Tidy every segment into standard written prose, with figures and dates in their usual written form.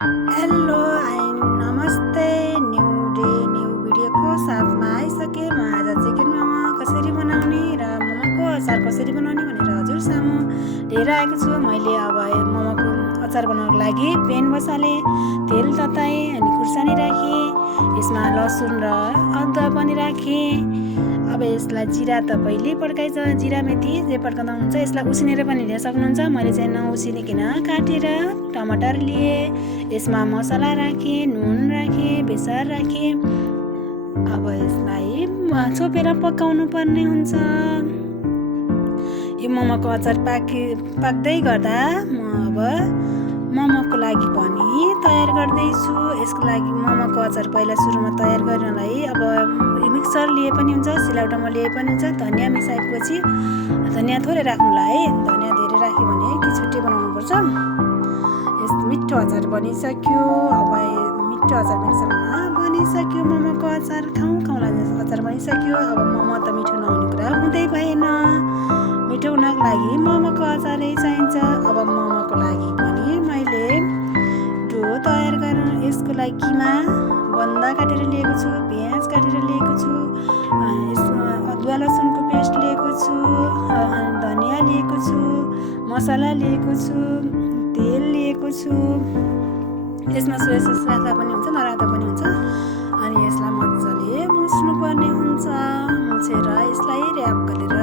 Hello नमस्ते। New day new भिडियोको साथमा आइसकेँ। म आज चिकन मोमो कसरी बनाउने र मोमोको अचार कसरी बनाउने भनेर हजुर सामु लिएर आएको छु। मैले अब मोमोको अचार बनाउनको लागि पेन बसालेँ, तेल तताएँ अनि खुर्सानी राखेँ, यसमा लसुन र अदुवा पनि राखेँ। अब यसलाई जिरा त पहिल्यै पड्काइछ, जिरा मेथी जे पड्काउँदा हुन्छ। यसलाई उसिनेर पनि लिन सक्नुहुन्छ। मैले चाहिँ नउसिनिकन काटेर टमाटर लिएँ, यसमा मसला राखेँ, नुन राखेँ, बेसार राखेँ। अब यसलाई छोपेर पकाउनु पर्ने हुन्छ। यो मोमोको अचार पाक्दै गर्दा म अब मोमोको लागि पनि तयार गर्दैछु। यसको लागि मोमोको अचार पहिला सुरुमा तयार गर्नलाई अब मिक्सर लिए पनि हुन्छ, सिलौटामा लिए पनि हुन्छ। धनियाँ मिसाएपछि धनियाँ थोरै राख्नुलाई, धनियाँ धेरै राख्यो भने छुट्टै बनाउनुपर्छ। यस्तो मिठो अचार बनिसक्यो। अब मिठो अचार मिक्सरमा बनिसक्यो। मोमोको अचार खाउँ लाग्ने अचार बनिसक्यो। अब मोमो त मिठो नहुने कुरा हुँदै भएन। मिठो हुनको लागि मोमोको अचारै चाहिन्छ। अब मोमोको लागि पनि मैले डो तयार गर्न यसको लागि किमा बन्दा काटेर लिएको छु, प्याज काटेर लिएको छु, यसमा अदुवा लसुनको पेस्ट लिएको छु, धनियाँ लिएको छु, मसला लिएको छु, तेल लिएको छु। यसमा सोया सस राख्दा पनि हुन्छ, नराख्दा पनि हुन्छ। अनि यसलाई मजाले मुछ्नुपर्ने हुन्छ। मुछेर यसलाई ऱ्याप गरेर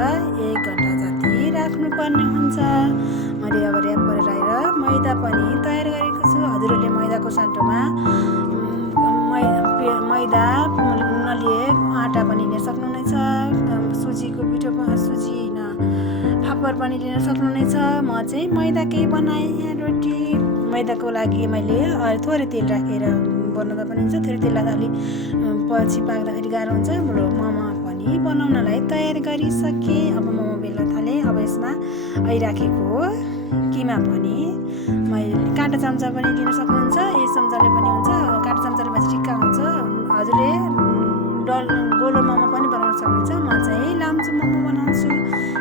1 घन्टा जति राख्नुपर्ने हुन्छ। मैले अब ऱ्याप गरेर आएर मैदा पनि तयार गरेको छु। हजुरहरूले मैदाको सट्टामा मैदा नलिए आँटा पनि लिन सक्नुहुनेछ। सुजीको पिठो सुजी फापर पनि लिन सक्नुहुनेछ। म चाहिँ मैदाकै बनाएँ रोटी। मैदाको लागि मैले थोरै तेल राखेर बनाउँदा पनि हुन्छ, थोरै तेल राख्दा अलिक पछि पाक्दाखेरि गाह्रो हुन्छ। मोमो पनि बनाउनलाई तयार गरिसकेँ। अब मोमो बेल्न थालेँ। अब यसमा राखेको किमा पनि मैले काँटा चम्चा पनि लिन सक्नुहुन्छ, यस चम्चाले पनि हुन्छ। काँटा चम्चाले मात्रै ठिक्क हुन्छ। हजुरले गोलो मोमो पनि बनाउन सक्नुहुन्छ। म चाहिँ लाम्चो मोमो बनाउँछु।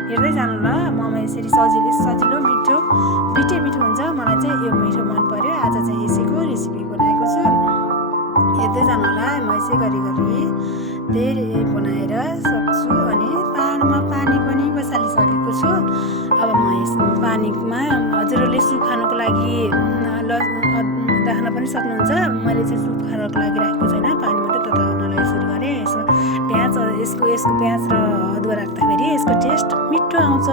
हेर्दै जानु ल। मोमो यसरी सजिलो मिठो मिठो हुन्छ। मलाई चाहिँ यो मिठो मन पर्यो। आज चाहिँ यसैको रेसिपी बनाएको छु। हेर्दै जानु होला। म यसै गरी धेरै बनाएर सक्छु। अनि पानी पनि बसालिसकेको छु। अब म यस पानीमा हजुरहरूले सुप खानुको लागि राख्न पनि सक्नुहुन्छ। मैले चाहिँ सुप खानुको लागि राखेको छैन, पानी मात्रै तताउनलाई सुरु गरेँ। यसमा प्याज यसको प्याज र अदुवा राख्दाखेरि यसको टेस्ट मिठो आउँछ।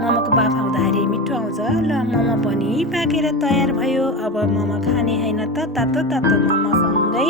मोमोको बाफ आउँदाखेरि मिठो आउँछ। ल मोमो पनि पाकेर तयार भयो। अब मोमो खाने होइन त तातो मोमोसँगै